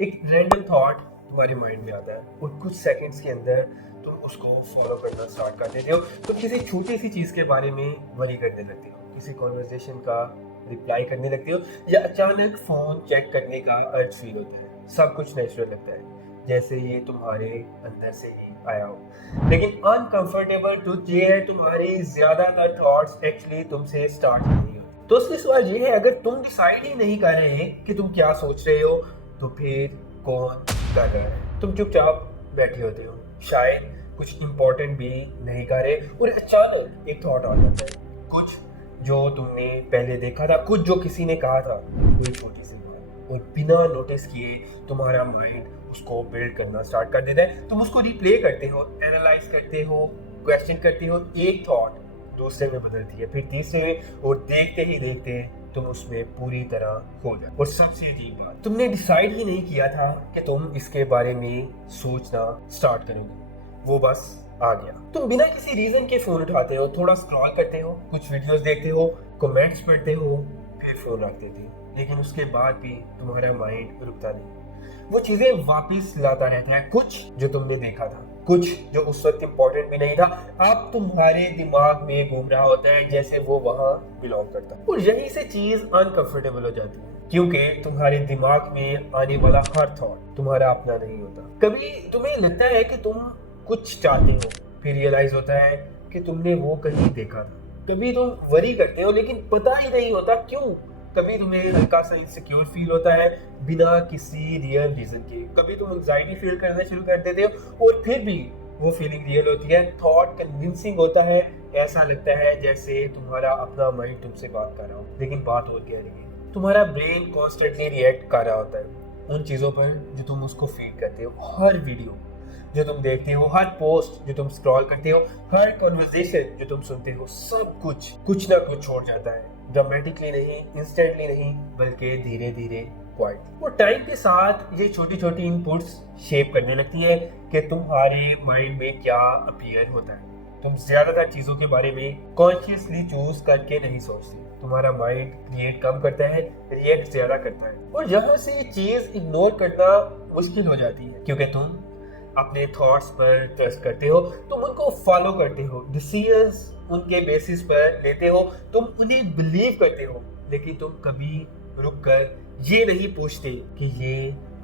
एक random thought तुम्हारे mind में आता है और कुछ सेकंड्स के अंदर तुम उसको फॉलो करना स्टार्ट कर देते हो। तुम किसी छोटी सी चीज़ के बारे में वरी करने लगते हो, किसी कॉन्वर्जेशन का रिप्लाई करने लगते हो, या अचानक फ़ोन चेक करने का अर्ज फील होता है। सब कुछ नेचुरल लगता है, जैसे ये तुम्हारे अंदर से ही आया हो। लेकिन अनकंफर्टेबल ट्रुथ ये है, तुम्हारी ज़्यादातर थॉट्स एक्चुअली तुमसे स्टार्ट नहीं होती। तो असली सवाल ये है, अगर तुम डिसाइड ही नहीं कर रहे कि तुम क्या सोच रहे हो, तो फिर कौन कर रहा है? तुम चुपचाप बैठे होते हो, शायद कुछ इंपॉर्टेंट भी नहीं कर रहे, और अचानक एक थॉट आ जाता है, कुछ जो तुमने पहले देखा था, कुछ जो किसी ने कहा था, कोई छोटी सी बात, और बिना नोटिस किए तुम्हारा माइंड उसको बिल्ड करना स्टार्ट कर देता है। तुम उसको रिप्ले करते हो, एनालाइज करते हो, क्वेश्चन करते हो। एक थॉट दूसरे में बदलती है, फिर तीसरे में, और देखते ही देखते तुम उसमें पूरी तरह खो जाओ। और सबसे अजीब बात, तुमने डिसाइड ही नहीं किया था कि तुम इसके बारे में सोचना स्टार्ट करोगे, वो बस आ गया। तुम बिना किसी रीजन के फोन उठाते हो, थोड़ा स्क्रॉल करते हो, कुछ वीडियोस देखते हो, कमेंट्स पढ़ते हो, फिर फोन रख देते हो। लेकिन उसके बाद भी तुम्हारा माइंड रुकता नहीं, वो चीजें वापस लाता रहता है। कुछ जो तुमने देखा था, कुछ जो उस वक्त इम्पोर्टेंट भी नहीं था, अब तुम्हारे दिमाग में घूम रहा होता है जैसे वो वहां बिलोंग करता है। और यही से चीज अनकंफर्टेबल हो जाती है, क्योंकि तुम्हारे दिमाग में आने वाला हर थॉट तुम्हारा अपना नहीं होता। कभी तुम्हें लगता है कि तुम कुछ चाहते हो, फिर रियलाइज होता है कि तुमने वो कहीं देखा था। कभी तुम वरी करते हो, लेकिन पता ही नहीं होता क्यों। कभी तुम्हें हल्का सा इनसिक्योर फील होता है बिना किसी रियल रीजन के। कभी तुम एंजाइटी फील करना शुरू कर देते हो, और फिर भी वो फीलिंग रियल होती है। थॉट कन्विंसिंग होता है, ऐसा लगता है जैसे तुम्हारा अपना माइंड तुमसे बात कर रहा हो। लेकिन बात और गहरी है, तुम्हारा ब्रेन कॉन्स्टेंटली रिएक्ट कर रहा होता है उन चीज़ों पर जो तुम उसको फीड करते हो। हर वीडियो जो तुम देखते हो, हर पोस्ट जो तुम स्क्रॉल करते हो, हर कॉन्वर्जेशन जो तुम सुनते हो, सब कुछ कुछ ना कुछ छोड़ जाता है। ड्रामेटिकली नहीं, इंस्टेंटली नहीं, बल्कि धीरे धीरे, क्वाइट। और टाइम के साथ ये छोटी छोटी इनपुट्स शेप करने लगती है कि तुम्हारे माइंड में क्या अपीयर होता है। तुम ज्यादातर चीजों के बारे में कॉन्शियसली चूज करके नहीं सोचते। तुम्हारा माइंड क्रिएट कम करता है, रिएक्ट ज्यादा करता है। और यहाँ से चीज इग्नोर करना मुश्किल हो जाती है, क्योंकि तुम अपने थॉट्स पर ट्रस्ट करते हो, तुम उनको फॉलो करते हो, डिसीजंस उनके बेसिस पर लेते हो, तुम उन्हें बिलीव करते हो। लेकिन तुम कभी रुक कर ये नहीं पूछते कि ये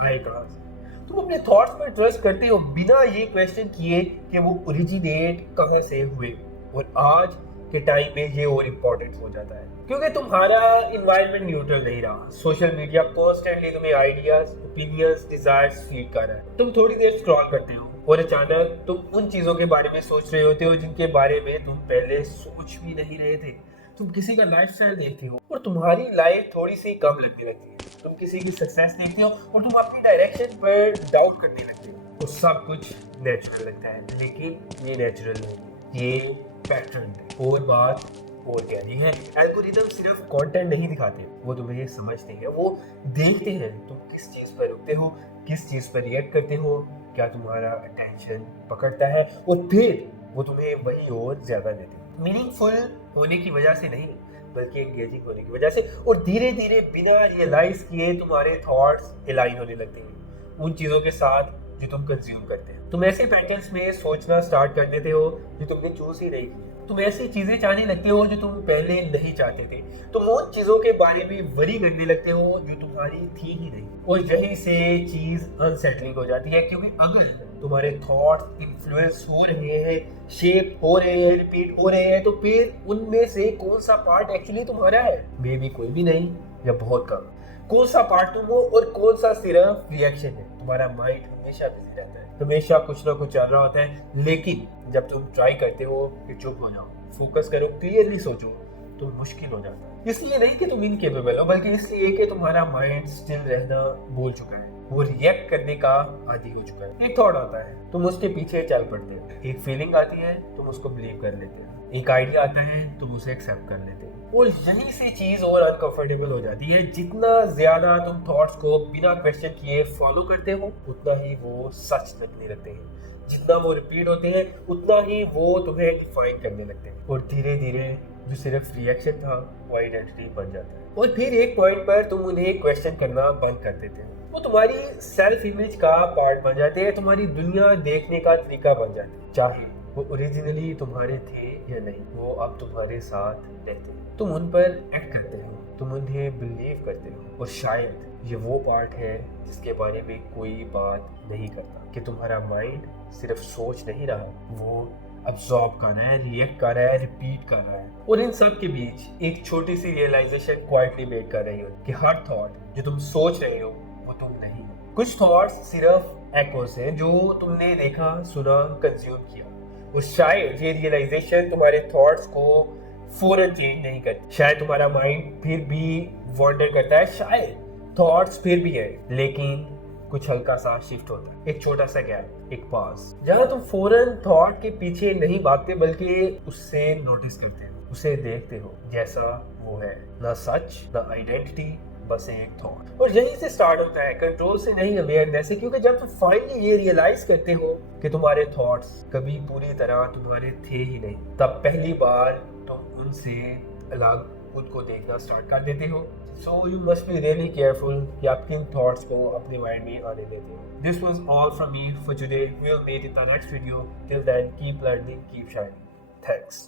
आए कहाँ से। तुम अपने थॉट्स पर ट्रस्ट करते हो बिना ये क्वेश्चन किए कि वो ओरिजिनेट कहाँ से हुए। और आज के टाइम में ये और इम्पोर्टेंट हो जाता है, क्योंकि तुम्हारा इन्वायरमेंट न्यूट्रल नहीं रहा। सोशल मीडिया कॉन्स्टेंटली तुम्हें आइडियाज, ओपिनियंस, डिजायर्स फीड कर रहा है। तुम थोड़ी देर स्क्रॉल करते हो, और अचानक तुम उन चीजों के बारे में सोच रहे होते हो जिनके बारे में तुम पहले सोच भी नहीं रहे थे। तुम किसी का लाइफस्टाइल देखते हो और तुम्हारी लाइफ थोड़ी सी कम लगने लगती है। तुम किसी की सक्सेस देखते हो और तुम अपनी डायरेक्शन पर डाउट करने लगते हो। तो सब कुछ नेचुरल लगता है, लेकिन ये नेचुरल नहीं, ये पैटर्न है। और बात और गहरी है, एल्गोरिदम सिर्फ कंटेंट नहीं दिखाते, वो तुम्हें ये समझते हैं, वो देखते हैं तुम किस चीज़ पर रुकते हो, किस चीज़ पर रिएक्ट करते हो, क्या तुम्हारा अटेंशन पकड़ता है, और फिर वो तुम्हें वही और ज़्यादा देते हैं। मीनिंगफुल होने की वजह से नहीं, बल्कि एंगेजिंग होने की वजह से। और धीरे धीरे बिना रियलाइज किए तुम्हारे थॉट्स अलाइन होने लगते हैं उन चीज़ों के साथ जो तुम कंज्यूम करते हैं। तुम ऐसे पैटर्न्स में सोचना स्टार्ट कर देते हो जो तुमने चूज ही नहीं किया। तुम ऐसी चीजें चाहने लगते हो जो तुम पहले नहीं चाहते थे। तुम उन चीजों के बारे में वरी करने लगते हो जो तुम्हारी थी ही नहीं। और यही से चीज अनसेटलिंग हो जाती है, क्योंकि अगर तुम्हारे थॉट्स इन्फ्लुएंस हो रहे हैं, शेप हो रहे हैं, रिपीट हो रहे हैं, तो फिर उनमें से कौन सा पार्ट एक्चुअली तुम्हारा है? मे बी कोई भी नहीं, या बहुत कम। कौन सा पार्ट तुम हो और कौन सा सिर्फ रिएक्शन है? तुम्हारा माइंड हमेशा बिजी रहता है, हमेशा कुछ ना कुछ चल रहा होता है। लेकिन जब तुम ट्राई करते हो कि चुप हो जाओ, फोकस करो, क्लियरली सोचो, तो मुश्किल हो जाता है। इसलिए नहीं कि तुम इनकेपेबल हो, बल्कि इसलिए कि तुम्हारा माइंड स्टिल रहना भूल चुका है, वो रिएक्ट करने का आदी हो चुका है। एक थॉट आता है, तुम उसके पीछे चल पड़ते हो। एक फीलिंग आती है, तुम उसको बिलीव कर लेते हो। एक आइडिया आता है, तुम उसे एक्सेप्ट कर लेते हो। और यही से चीज और अनकंफर्टेबल हो जाती है। जितना ज्यादा तुम थॉट्स को बिना क्वेश्चन किए फॉलो करते हो, उतना ही वो सच लगने लगते हैं। जितना वो रिपीट होते हैं, उतना ही वो तुम्हें डिफाइन करने लगते हैं। और धीरे धीरे जो सिर्फ रिएक्शन था, वो आइडेंटिटी बन जाता है। और फिर एक पॉइंट पर तुम उन्हें क्वेश्चन करना बंद कर देते हो। वो तुम्हारी सेल्फ इमेज का पार्ट बन जाते हैं, तुम्हारी दुनिया देखने का तरीका बन जाते हैं। चाहे वो ओरिजिनली तुम्हारे थे या नहीं, वो अब तुम्हारे साथ रहते हैं। तुम उन पर एक्ट करते हो, तुम उन्हें बिलीव करते हो, और शायद ये वो पार्ट है जिसके बारे में कोई बात नहीं करता, कि तुम्हारा माइंड सिर्फ सोच नहीं रहा, वो अब्सॉर्ब कर रहा है, रिएक्ट कर रहा है, रिपीट कर रहा है। और इन सब के बीच एक छोटी सी रियलाइजेशन क्वाइटली मेक कर रही हो कि हर थॉट जो तुम सोच रहे हो वो तुम नहीं हो। कुछ थॉट्स सिर्फ एकोस हैं जो तुमने देखा, सुना, कंज्यूम किया, और शायद ये रियलाइजेशन तुम्हारे थॉट्स को फौरन चेंज नहीं करती। शायद तुम्हारा माइंड फिर भी वॉन्डर करता है, शायद थॉट्स फिर भी है, लेकिन कुछ हल्का सा शिफ्ट होता है, एक छोटा सा गैप, एक पॉज, जहाँ तुम फौरन थॉट के पीछे नहीं भागते बल्कि उससे नोटिस करते हो, उसे देखते हो जैसा वो है, ना सच, ना आइडेंटिटी, बस एक थॉट। और यहीं से स्टार्ट होता है कंट्रोल से नहीं, अवेयरनेस से। क्योंकि जब तुम फाइनली ये रियलाइज करते हो कि तुम्हारे थॉट्स कभी पूरी तरह तुम्हारे थे ही नहीं, तब पहली बार तुम उनसे अलग खुद को देखना स्टार्ट कर देते हो। So you must be really careful कि आप किन थॉट्स को अपने माइंड में आने देते हो। This was all from me for today. We will meet in the next video. Till then keep learning, keep shining. Thanks.